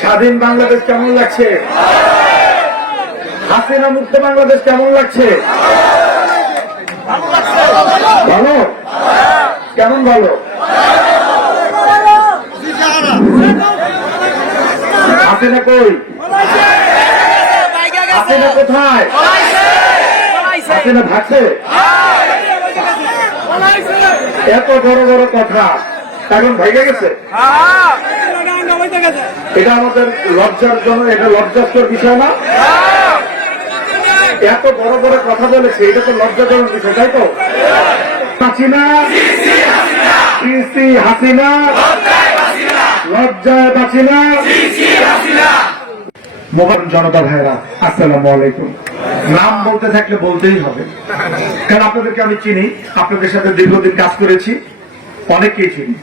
স্বাধীন বাংলাদেশ কেমন লাগছে? হাসিনা মুক্ত বাংলাদেশ কেমন লাগছে? ভালো? কেমন ভালো? হাসিনা কই? হাসিনা কোথায়? হাসিনা ভাগছে? এত বড় বড় কথা। এখন ভেঙে গেছে। এটা আমাদের লজ্জার জন্য এটা লজ্জাস্কর বিষয় না? এত বড় বড় কথা বলেছে এটা তো লজ্জাজনক বিষয় তাই তো? হাসিনা হাসিনা লজ্জায় বাঁচিনা। মোবাইল জনতা ভাইরা আসসালামু আলাইকুম। নাম বলতে থাকলে বলতেই হবে। কারণ আপনাদেরকে আমি চিনি, আপনাদের সাথে দীর্ঘদিন কাজ করেছি, অনেককেই চিনি।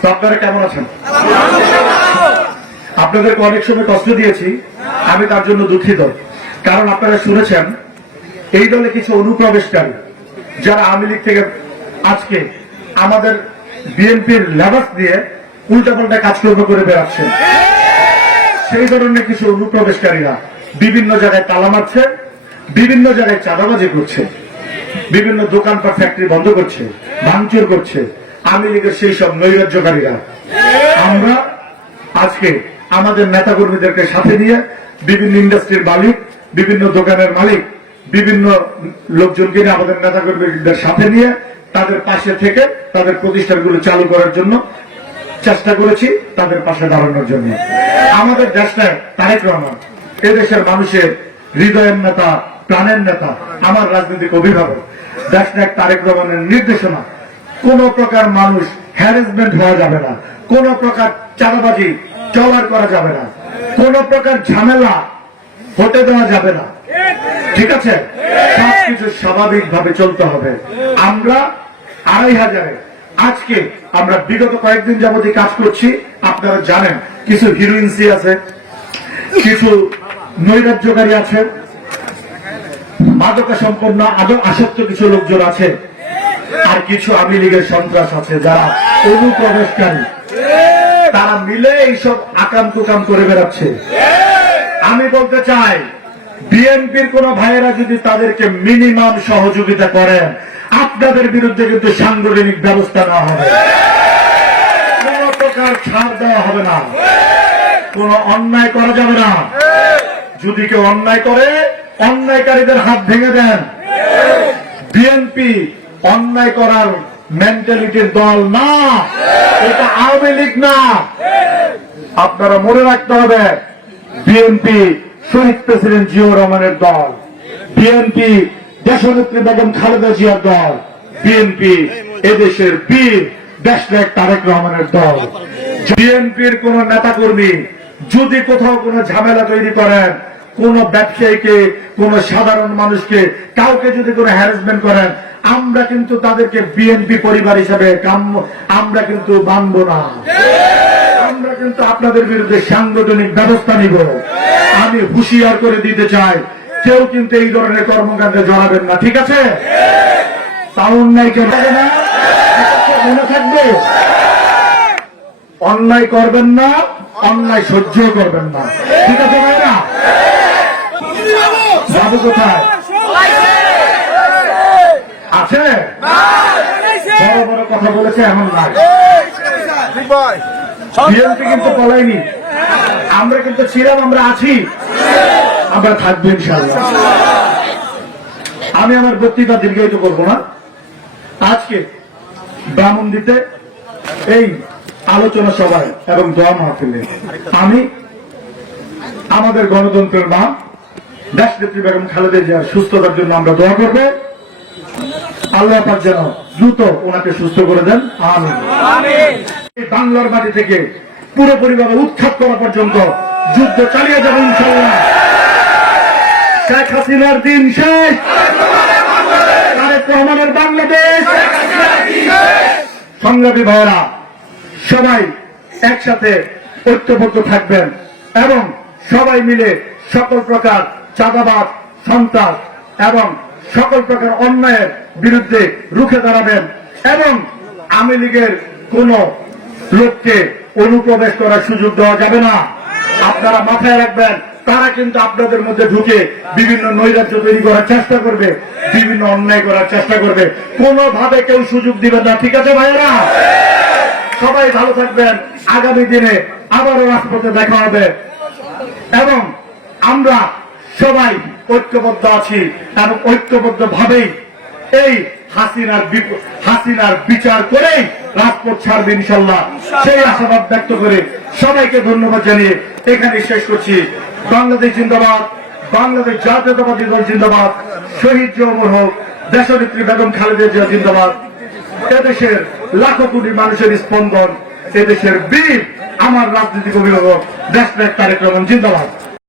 তো আপনারা কেমন আছেন? আপনাদেরকে অনেক সময় কষ্ট দিয়েছি, আমি তার জন্য দুঃখিত। কারণ আপনারা শুনেছেন, এই দলে কিছু অনুপ্রবেশকারী, যারা আওয়ামী লীগ থেকে আজকে আমাদের বিএনপির লেবাস দিয়ে উল্টাপাল্টা কাজকর্ম করে বেড়াচ্ছে। সেই ধরনের কিছু অনুপ্রবেশকারীরা বিভিন্ন জায়গায় তালা মারছে, বিভিন্ন জায়গায় চাঁদাবাজি করছে, বিভিন্ন দোকানপাট ফ্যাক্টরি বন্ধ করছে, ভাঙচুর করছে, আওয়ামী লীগের সেই সব নৈরাজ্যকারীরা। আমরা আজকে আমাদের নেতাকর্মীদেরকে সাথে নিয়ে বিভিন্ন ইন্ডাস্ট্রির মালিক, বিভিন্ন দোকানের মালিক, বিভিন্ন লোকজনকে নিয়ে আমাদের নেতাকর্মীদের সাথে নিয়ে তাদের পাশে থেকে তাদের প্রতিষ্ঠানগুলো চালু করার জন্য চেষ্টা করেছি তাদের পাশে দাঁড়ানোর জন্য। আমাদের দেশটায় তারেক রহমান এদেশের মানুষের হৃদয়ের নেতা, প্রাণের নেতা, আমার রাজনৈতিক অভিভাবক, দেশনায়ক তারেক রহমানের নির্দেশনা, কোন প্রকার মানুষ হ্যারাসমেন্ট হওয়া যাবে না, কোন প্রকার চাঁদাবাজি চওয়ার করা যাবে না, কোন প্রকার ঝামেলা হতে দেওয়া যাবে না। ঠিক আছে? সবকিছু স্বাভাবিক ভাবে চলতে হবে। আমরা আড়াই হাজারে, আজকে আমরা বিগত কয়েকদিন যাবতীয় কাজ করছি, আপনারা জানেন, কিছু হিরোইন্সি আছে, কিছু নৈরাজ্যকারী আছে। মাদকা সম্পন্ন, আদৌ আসক্ত কিছু লোকজন আছে? আর কিছু আওয়ামী লীগের সন্ত্রাস আছে যারা অনুপ্রবেশকারী। তারা মিলে এইসব আকাম কুকাম করে বেড়াচ্ছে। আমি বলতে চাই, বিএনপির কোন ভাইয়েরা যদি তাদেরকে মিনিমাম সহযোগিতা করেন, আপনাদের বিরুদ্ধে কিন্তু সাংগঠনিক ব্যবস্থা নেওয়া হবে। কোন প্রকার ছাড় দেওয়া হবে না। কোন অন্যায় করা যাবে না। যদি কেউ অন্যায় করে, অন্যায়কারীদের হাত ভেঙে দেন। বিএনপি অন্যায় করার মেন্টালিটির দল না। এটা আওয়ামী লীগ না। আপনারা মনে রাখতে হবে বিএনপি শহীদ প্রেসিডেন্ট জিয়াউর রহমানের দল। বিএনপি দেশনেত্রী বেগম খালেদা জিয়ার দল। বিএনপি এদেশের বীর দেশনায়ক তারেক রহমানের দল। বিএনপির কোন নেতাকর্মী যদি কোথাও কোনো ঝামেলা তৈরি করেন কোন ব্যবসায়ীকে, কোন সাধারণ মানুষকে, কাউকে যদি কোনো হ্যারাসমেন্ট করেন, আমরা কিন্তু তাদেরকে বিএনপি পরিবার হিসাবে কাম্য- আমরা কিন্তু মানব না। আমরা কিন্তু আপনাদের বিরুদ্ধে সাংগঠনিক ব্যবস্থা নিব। আমি হুঁশিয়ার করে দিতে চাই, কেউ কিন্তু এই ধরনের কর্মকাণ্ডে জড়াবেন না, ঠিক আছে? তা অন্যায় কেউ হবে না? মনে থাকবে? অন্যায় করবেন না, অন্যায় সহ্য করবেন না, ঠিক আছে ভাইরা কোথায়? আছে? বড় বড় কথা বলেছে, এমন নাই। কিন্তু পলাইনি আমরা কিন্তু ছিলাম, আমরা আছি। আমরা আমি আমার বক্তৃতা দীর্ঘায়িত করব না। আজকে ব্রাহ্মণ দিতে এই আলোচনা সভায় এবং দোয়া মাহফিলে আমি, আমাদের গণতন্ত্রের মা দেশ নেত্রী বেগম খালেদা জিয়ার সুস্থতার জন্য আমরা দোয়া করব। আল্লাহ পাক যেন দ্রুত ওনাকে সুস্থ করে দেন। আমিন। এই বাংলার মাটি থেকে পুরোপুরিভাবে উৎখাত করা পর্যন্ত যুদ্ধ চালিয়ে যাব ইনশাল্লাহ শেখ হাসিনার দিন শেষ। তারেক রহমানের বাংলাদেশ। সংগ্রামী ভাইয়েরা সবাই একসাথে ঐক্যবদ্ধ থাকবেন এবং সবাই মিলে সকল প্রকার চাঁদাবাদ সন্ত্রাস এবং সকল প্রকার অন্যায়ের বিরুদ্ধে রুখে দাঁড়াবেন এবং আওয়ামী লীগের কোন লোককে অনুপ্রবেশ করার সুযোগ দেওয়া যাবে না। আপনারা মাথায় রাখবেন, তারা কিন্তু আপনাদের মধ্যে ঢুকে বিভিন্ন নৈরাজ্য তৈরি করার চেষ্টা করবে, বিভিন্ন অন্যায় করার চেষ্টা করবে। কোনোভাবে কেউ সুযোগ দিবেন না, ঠিক আছে ভাইয়েরা? সবাই ভালো থাকবেন, আগামী দিনে আবারও রাজপথে দেখা হবে। এবং আমরা সবাই ঐক্যবদ্ধ আছি এবং ঐক্যবদ্ধ ভাবেই এই হাসিনার হাসিনার বিচার করেই রাজপথ ছাড়বে ইনশাল্লাহ। সেই আশাবাদ ব্যক্ত করে সবাইকে ধন্যবাদ জানিয়ে এখানে শেষ করছি। বাংলাদেশ জিন্দাবাদ বাংলাদেশ জাতীয়তাবাদী দল জিন্দাবাদ শহীদ জমর হোক দেশনেত্রী বেগম খালেদা জিয়া জিন্দাবাদ। এদেশের লাখো কোটি মানুষের স্পন্দন এদেশের বীর আমার রাজনৈতিক অভিভাবক দেশ তারেক রহমান জিন্দাবাদ।